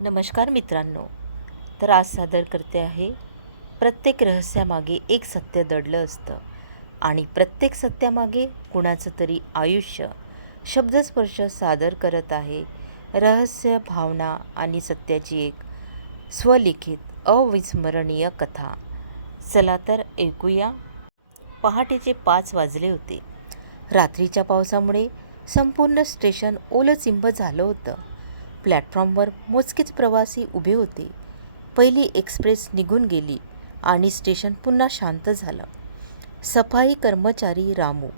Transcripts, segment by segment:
नमस्कार मित्रांनो. तर आज सादर करते आहे, प्रत्येक रहस्यामागे एक सत्य दडलं असतं आणि प्रत्येक सत्यामागे कुणाचं तरी आयुष्य. शब्दस्पर्श सादर करत आहे रहस्य, भावना आणि सत्याची एक स्वलिखित अविस्मरणीय कथा. चला तर ऐकूया. पहाटेचे 5 वाजले होते. रात्रीच्या पावसामुळे संपूर्ण स्टेशन ओलंचिंब झालं होतं. प्लॅटफॉर्मवर मोजकेच प्रवासी उभे होते. पहिली एक्सप्रेस निघून गेली आणि स्टेशन पुन्हा शांत झालं. सफाई कर्मचारी रामू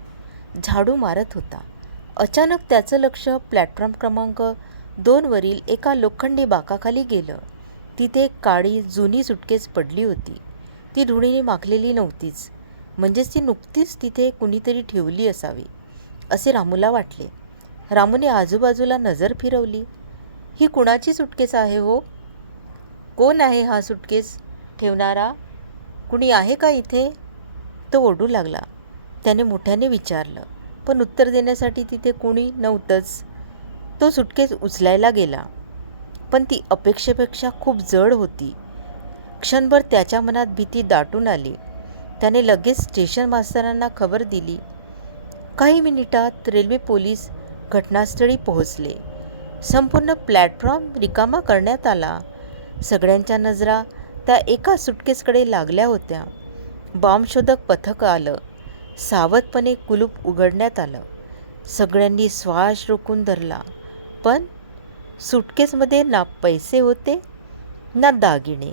झाडू मारत होता. अचानक त्याचं लक्ष प्लॅटफॉर्म क्रमांक 2 वरील एका लोखंडी बाकाखाली गेलं. तिथे एक काळी जुनी सुटकेस पडली होती. ती धुळीने माखलेली नव्हतीच, म्हणजेच ती नुकतीच तिथे कुणीतरी ठेवली असावी असे रामूला वाटले. रामूने आजूबाजूला नजर फिरवली. ही कुणाची सुटकेस आहे हो? कोण आहे हा सुटकेस ठेवणारा? कुणी आहे का इथे? तो ओरडू लागला. त्याने मोठ्याने विचारलं, पण उत्तर देण्यासाठी तिथे कुणी नव्हतंच. तो सुटकेस उचलायला गेला, पण ती अपेक्षेपेक्षा खूप जड होती. क्षणभर त्याच्या मनात भीती दाटून आली. त्याने लगेच स्टेशन मास्तरांना खबर दिली. काही मिनिटात रेल्वे पोलीस घटनास्थळी पोहोचले. संपूर्ण प्लॅटफॉर्म रिकामा करण्यात आला. सगळ्यांच्या नजरा त्या एका सुटकेसकडे लागल्या होत्या. बॉम्बशोधक पथक आलं. सावधपणे कुलूप उघडण्यात आलं. सगळ्यांनी श्वास रोखून धरला. पण सुटकेसमध्ये ना पैसे होते, ना दागिने,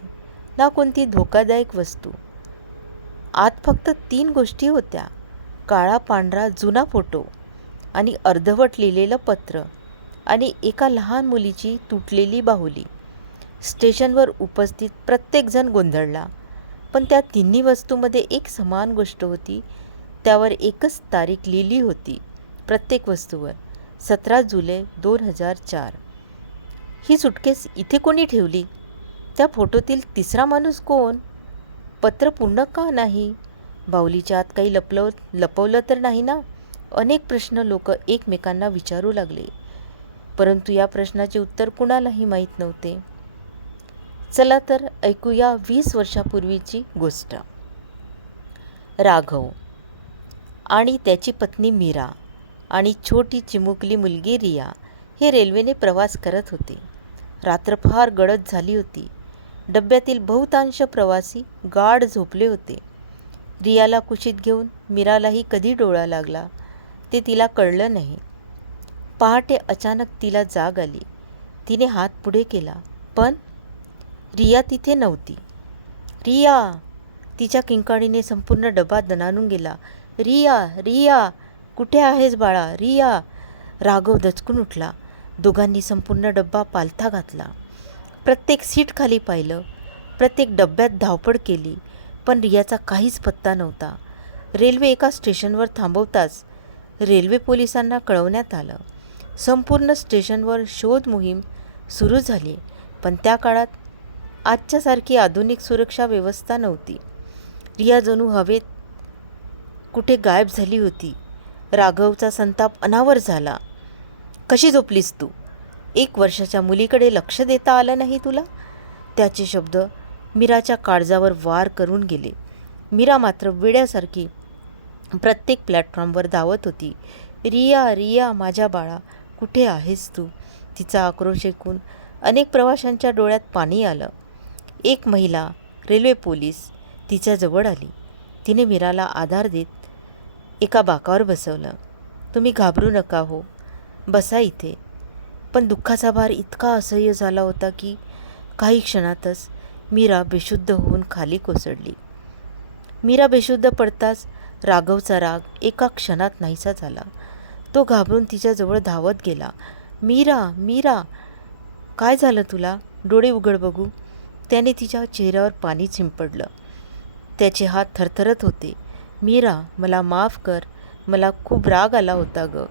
ना कोणती धोकादायक वस्तू. आत फक्त 3 गोष्टी होत्या: काळा पांढरा जुना फोटो आणि अर्धवट लिहिलेलं पत्र आणि एका लहान मुलीची तुटलेली बाहुली. स्टेशनवर उपस्थित प्रत्येकजण गोंधळला, पण त्या तिन्ही वस्तूंमध्ये एक समान गोष्ट होती. त्यावर एकच तारीख लिहिली होती प्रत्येक वस्तूवर: 17 जुलै 2004. ही सुटकेस इथे कोणी ठेवली? त्या फोटोतील तिसरा माणूस कोण? पत्र पूर्ण का नाही? बाहुलीच्या आत काही लपवलं तर नाही ना? अनेक प्रश्न लोक एकमेकांना विचारू लागले, परंतु या प्रश्नाचे उत्तर कुणालाही माहीत नव्हते. चला तर ऐकूया 20 वर्षापूर्वीची गोष्ट. राघव आणि त्याची पत्नी मीरा आणि छोटी चिमुकली मुलगी रिया हे रेल्वेने प्रवास करत होते. रात्र फार गडद झाली होती. डब्यातील बहुतांश प्रवासी गाढ झोपले होते. रियाला कुशीत घेऊन मीरालाही कधी डोळा लागला ते तिला कळलं नाही. पहाटे अचानक तिला जाग आली. तिने हात पुढे केला, पण रिया तिथे नव्हती. रिया! तिच्या किंकाळीने संपूर्ण डबा दणाणून गेला. रिया, रिया, कुठे आहेस बाळा? रिया! राघव दचकून उठला. दोघांनी संपूर्ण डब्बा पालथा घातला. प्रत्येक सीट खाली पाहिलं. प्रत्येक डब्यात धावपळ केली, पण रियाचा काहीच पत्ता नव्हता. रेल्वे एका स्टेशनवर थांबवताच रेल्वे पोलिसांना कळवण्यात आलं. संपूर्ण स्टेशनवर शोध मोहीम सुरू झाली, पण त्या काळात आजच्यासारखी आधुनिक सुरक्षा व्यवस्था नव्हती. रिया जणू हवेत कुठे गायब झाली होती. राघवचा संताप अनावर झाला. कशी झोपलीस तू? 1 वर्षाच्या मुलीकडे लक्ष देता आलं नाही तुला? त्याचे शब्द मीराच्या काळजावर वार करून गेले. मीरा मात्र वेड्यासारखी प्रत्येक प्लॅटफॉर्मवर धावत होती. रिया, रिया, माझ्या बाळा, कुठे आहेस तू? तिचा आक्रोश ऐकून अनेक प्रवाशांच्या डोळ्यात पाणी आलं. एक महिला रेल्वे पोलीस तिच्याजवळ आली. तिने मीराला आधार देत एका बाकावर बसवलं. तुम्ही घाबरू नका हो, बसा इथे. पण दुःखाचा भार इतका असह्य झाला होता की काही क्षणातच मीरा बेशुद्ध होऊन खाली कोसळली. मीरा बेशुद्ध पडताच राघवचा राग एका क्षणात नाहीसा झाला. तो घाबरून तिच्याजवळ धावत गेला. मीरा, मीरा, काय झालं तुला? डोळे उघड बघू. त्याने तिच्या चेहऱ्यावर पाणी शिंपडलं. त्याचे हात थरथरत होते. मीरा, मला माफ कर. मला खूप राग आला होता ग.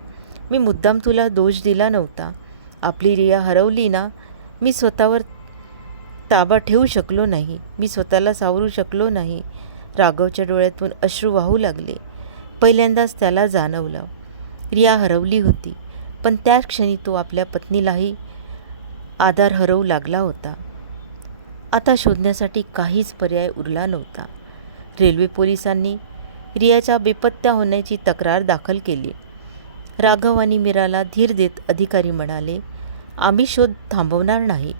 मी मुद्दाम तुला दोष दिला नव्हता. आपली रिया हरवली ना, मी स्वतःवर ताबा ठेवू शकलो नाही. मी स्वतःला सावरू शकलो नाही. राघवच्या डोळ्यातून अश्रू वाहू लागले. पहिल्यांदाच त्याला जाणवलं, रिया हरवली होती, पण त्याच क्षणी तो आपल्या पत्नीलाही आधार हरवू लागला होता. आता शोधण्यासाठी काहीच पर्याय उरला नव्हता. रेल्वे पोलिसांनी रियाच्या बेपत्ता होण्याची तक्रार दाखल केली. राघव आणि मीराला धीर देत अधिकारी म्हणाले, आम्ही शोध थांबवणार नाही.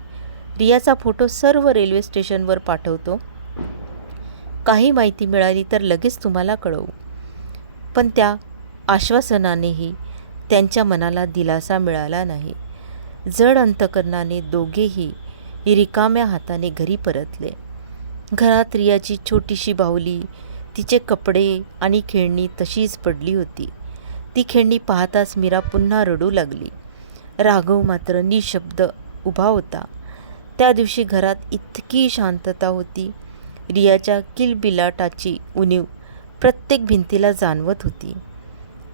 रियाचा फोटो सर्व रेल्वे स्टेशनवर पाठवतो. काही माहिती मिळाली तर लगेच तुम्हाला कळवू. पण त्या आश्वासनानेही त्यांच्या मनाला दिलासा मिळाला नाही. जड अंतकरणाने दोघेही रिकाम्या हाताने घरी परतले. घरात रियाची छोटीशी बाहुली, तिचे कपडे आणि खेळणी तशीच पडली होती. ती खेळणी पाहताच मीरा पुन्हा रडू लागली. राघव मात्र निशब्द उभा होता. त्या दिवशी घरात इतकी शांतता होती. रियाच्या किलबिलाटाची उणीव प्रत्येक भिंतीला जाणवत होती.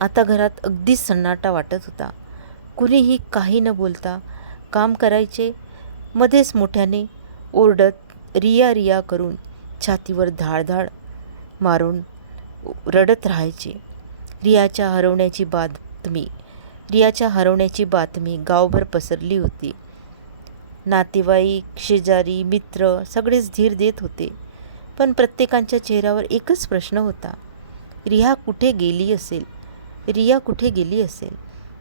आता घरात अगदीच सन्नाटा वाटत होता. कुणीही काही न बोलता काम करायचे. मध्येच मोठ्याने ओरडत रिया रिया करून छातीवर धाडधाड मारून रडत राहायचे. रियाच्या हरवण्याची बातमी गावभर पसरली होती. नातेवाईक, शेजारी, मित्र सगळेच धीर देत होते. पण प्रत्येकाच्या चेहऱ्यावर एकच प्रश्न होता, रिया कुठे गेली असेल?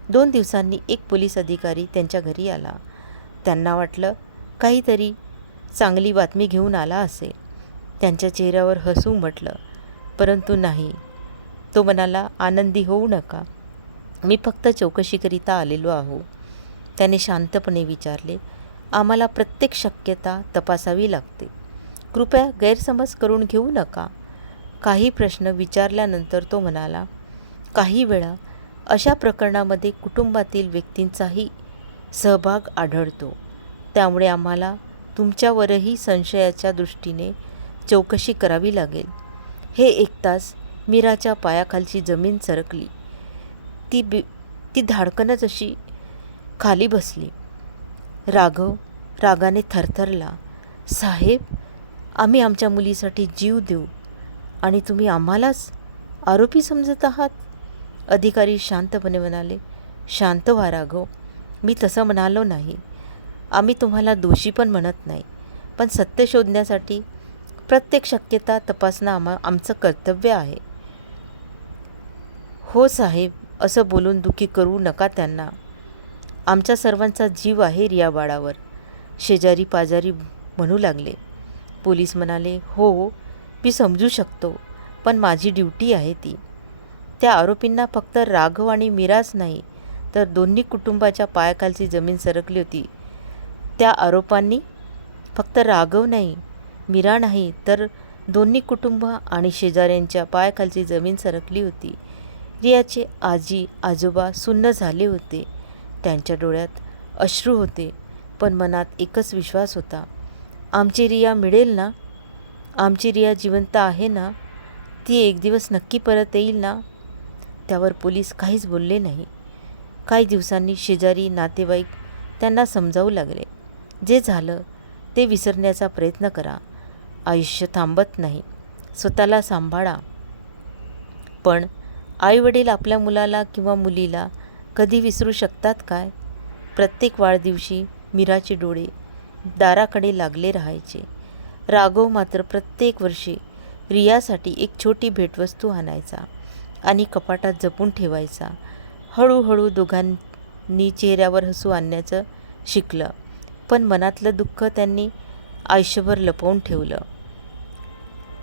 2 दिवसांनी एक पोलीस अधिकारी त्यांच्या घरी आला. त्यांना वाटलं काहीतरी चांगली बातमी घेऊन आला असेल. त्यांच्या चेहऱ्यावर हसू उमटलं, परंतु नाही. तो म्हणाला, आनंदी होऊ नका, मी फक्त चौकशीकरिता आलेलो आहो. त्याने शांतपणे विचारले, आम्हाला प्रत्येक शक्यता तपासावी लागते. कृपया गैरसमज करून घेऊ नका. काही प्रश्न विचारल्यानंतर तो म्हणाला, काही वेळा अशा प्रकरणामध्ये कुटुंबातील व्यक्तींचाही सहभाग आढळतो. त्यामुळे आम्हाला तुमच्यावरही संशयाच्या दृष्टीने चौकशी करावी लागेल. हे ऐकताच मीराच्या पायाखालची जमीन सरकली. ती धाडकनच अशी खाली बसली. राघव रागाने थरथरला, साहेब, आम्ही आमच्या मुलीसाठी जीव देऊ आणि तुम्ही आम्हालाच आरोपी समजत आहात? अधिकारी शांतपणे म्हणाले, शांत व्हा राघव, मी तसं म्हणालो नाही. आम्ही तुम्हाला दोषी पण म्हणत नाही. पण सत्य शोधण्यासाठी प्रत्येक शक्यता तपासणं आमचं कर्तव्य आहे. हो साहेब, असं बोलून दुःखी करू नका त्यांना. आमच्या सर्वांचा जीव आहे रिया बाळावर, शेजारी पाजारी म्हणू लागले. पोलीस म्हणाले, हो, मी समजू शकतो, पण माझी ड्युटी आहे ती. त्या आरोपींना फक्त राघव आणि मीराच नाही, तर दोन्ही कुटुंबाच्या पायाखालची जमीन सरकली होती. त्या आरोपांनी फक्त राघव नाही, मीरा नाही, तर दोन्ही कुटुंब आणि शेजाऱ्यांच्या पायाखालची जमीन सरकली होती. रियाचे आजी आजोबा सुन्न झाले होते. त्यांच्या डोळ्यात अश्रू होते, पण मनात एकच विश्वास होता, आमची रिया मिळेल ना? आमची रिया जिवंत आहे ना? ती एक दिवस नक्की परत येईल ना? त्यावर पोलीस काहीच बोलले नाही. काही दिवसांनी शेजारी नातेवाईक त्यांना समजावू लागले, जे झालं ते विसरण्याचा प्रयत्न करा. आयुष्य थांबत नाही, स्वतःला सांभाळा. पण आईवडील आपल्या मुलाला किंवा मुलीला कधी विसरू शकतात काय? प्रत्येक वाढदिवशी मीराचे डोळे दाराकडे लागले राहायचे. राघव मात्र प्रत्येक वर्षी रियासाठी एक छोटी भेटवस्तू आणायचा आणि कपाटात जपून ठेवायचा. हळूहळू दोघांनी चेहऱ्यावर हसू आणण्याचं शिकलं, पण मनातलं दुःख त्यांनी आयुष्यभर लपवून ठेवलं.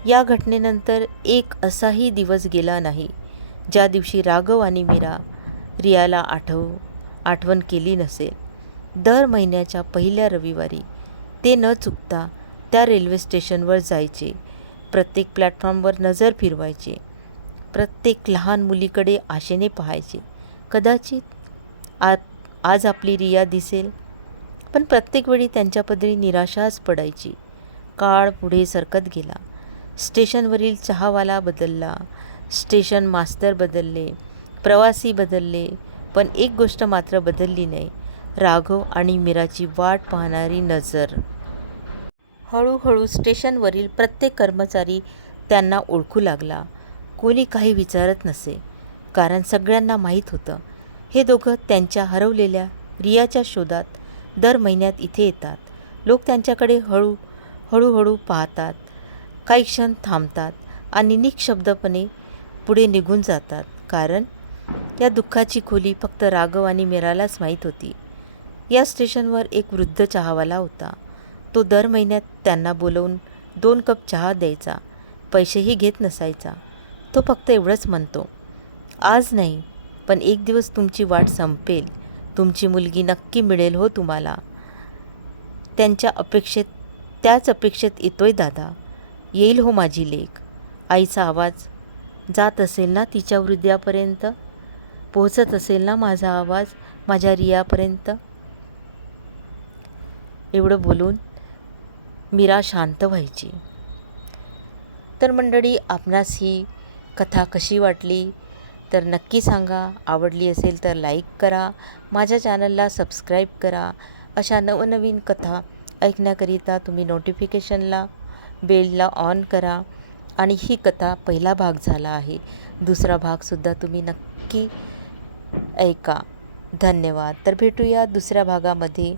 या घटनेनंतर एक असाही दिवस गेला नाही ज्या दिवशी राघव आणि मीरा रियाला आठवण केली नसेल. दर महिन्याच्या पहिल्या रविवारी ते न चुकता त्या रेल्वे स्टेशनवर जायचे. प्रत्येक प्लॅटफॉर्मवर नजर फिरवायचे. प्रत्येक लहान मुलीकडे आशेने पाहायचे. कदाचित आज आपली रिया दिसेल. पण प्रत्येक वेळी त्यांच्या पदरी निराशाच पडायची. काळ पुढे सरकत गेला. स्टेशनवरील चहावाला बदलला, स्टेशन मास्तर बदलले, प्रवासी बदलले, पण एक गोष्ट मात्र बदलली नाही, राघव आणि मीराची वाट पाहणारी नजर. हळूहळू स्टेशनवरील प्रत्येक कर्मचारी त्यांना ओळखू लागला. कोणी काही विचारत नसे, कारण सगळ्यांना माहीत होतं, हे दोघं त्यांच्या हरवलेल्या रियाच्या शोधात दर महिन्यात इथे येतात. लोक त्यांच्याकडे हळूहळू पाहतात, काही क्षण थांबतात आणि निःशब्दपणे पुढे निघून जातात. कारण या दुःखाची खोली फक्त राघव आणि मीरालाच माहीत होती. या स्टेशनवर एक वृद्ध चहावाला होता. तो दर महिन्यात त्यांना बोलवून 2 कप चहा द्यायचा. पैसेही घेत नसायचा. तो फक्त एवढंच म्हणतो, आज नाही, पण एक दिवस तुमची वाट संपेल. तुमची मुलगी नक्की मिळेल हो तुम्हाला. त्याच अपेक्षेत येतोय दादा. येईल हो माझी लेक. आईचा आवाज जात असेल ना तिच्या हृदयापर्यंत, पोहोचत असेल ना माझा आवाज माझ्या रियापर्यंत. एवढं बोलून मीरा शांत व्हायची. तर मंडळी, आपणास ही कथा कशी वाटली तर नक्की सांगा. आवडली असेल तर लाईक करा, माझ्या चॅनलला सबस्क्राईब करा. अशा नवनवीन कथा ऐकण्याकरिता तुम्ही नोटिफिकेशनला बेलला ऑन करा. आणि ही कथा पहिला भाग झाला आहे. दुसरा भागसुद्धा तुम्ही नक्की ऐका. धन्यवाद. तर भेटूया दुसऱ्या भागामध्ये.